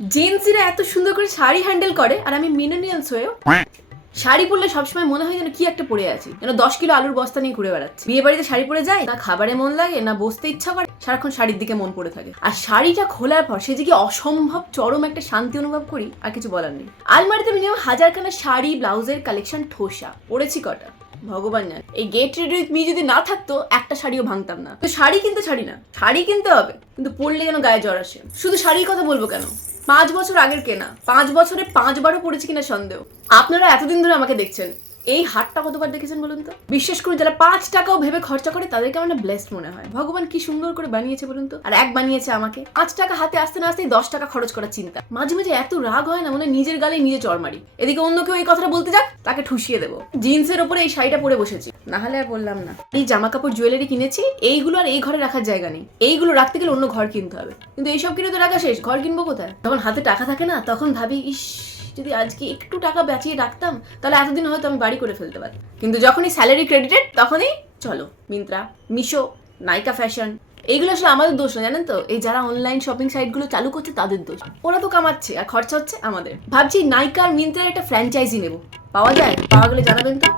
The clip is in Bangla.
জেন্টসরা এত সুন্দর করে শাড়ি হ্যান্ডেল করে আর আমি মিলেনিয়ালস হয়েও শাড়ি পরলে সবসময় মনে হয় যেন কি একটা পরে আছি, যেন 10 কিলো আলুর বস্তা নিয়ে ঘুরে বেড়াচ্ছি। বিয়ে বাড়িতে শাড়ি পরে যায় না, খাবারে মন লাগে না, বসতে ইচ্ছা করে, সারাক্ষণ শাড়ির দিকে মন পড়ে থাকে। আর শাড়িটা খোলার পর সে যে কি অসম্ভব চরম একটা শান্তি অনুভব করি, আর কিছু বলার নেই। আলমারিতে মিনিমাম 1000খানা শাড়ি ব্লাউজের কালেকশন ঠোসা, পরেছি কটা ভগবান জানে। এই গেট রেডি উইথ মি যদি না থাকতো একটা শাড়িও ভাঙতাম না। তো শাড়ি কিনতে ছাড়ি না, শাড়ি কিনতে হবে, কিন্তু পরলে যেন গায়ে জ্বর আসে। শুধু শাড়ির কথা বলবো কেন, 5 বছর আগের কেনা, 5 বছরে 5 বারও পড়েছি কিনা সন্দেহ। আপনারা এতদিন ধরে আমাকে দেখছেন, এই হাটটা কতবার দেখেছেন বলুন তো? বিশ্বাস করুন, যারা 5 টাকাও ভেবে খরচা করে তাদেরকে আমার ব্লেসড মনে হয়। ভগবান কি সুন্দর করে বানিয়েছে বলুন তো। আর এক বানিয়েছে আমাকে 5 টাকা হাতে আসতে না আসতেই 10 টাকা খরচ করার চিন্তা। মাঝে মাঝে এত রাগ হয় না, মনে হয় নিজের গালে নিজে চড় মারি। এদিকে অন্য কেউ এই কথাটা বলতে যাক, তাকে ঠুসিয়ে দেবো। জিন্সের ওপরে এই শাড়িটা পরে বসেছি, না হলে আর বললাম না। এই জামা কাপড় জুয়েলারি কিনেছি, এইগুলো আর এই ঘরে রাখার জায়গা নেই। এইগুলো রাখতে গেলে অন্য ঘর কিনতে হবে, কিন্তু এইসব কিনে তো রাখা শেষ, ঘর কিনবো কোথায়? যখন হাতে টাকা থাকে না, তখন ভাবি ইস, যদি আজকে একটু টাকা বাঁচিয়ে রাখতাম তাহলে এতদিন হয়তো আমি বাড়ি করে ফেলতে পারতাম। কিন্তু যখনই স্যালারি ক্রেডিটেড তখনই চলো মিন্ত্রা, মিশো, নাইকা ফ্যাশন। এইগুলো আসলে আমাদের দোষ না, জানেন তো। এই যারা অনলাইন শপিং সাইটগুলো চালু করছে তাদের দোষ। ওরা তো কামাচ্ছে আর খরচা হচ্ছে আমাদের। ভাবছি নাইকা আর মিন্ত্রার একটা ফ্র্যাঞ্চাইজি নেবো, পাওয়া যায়? পাওয়া গেলে জানাবেন তো।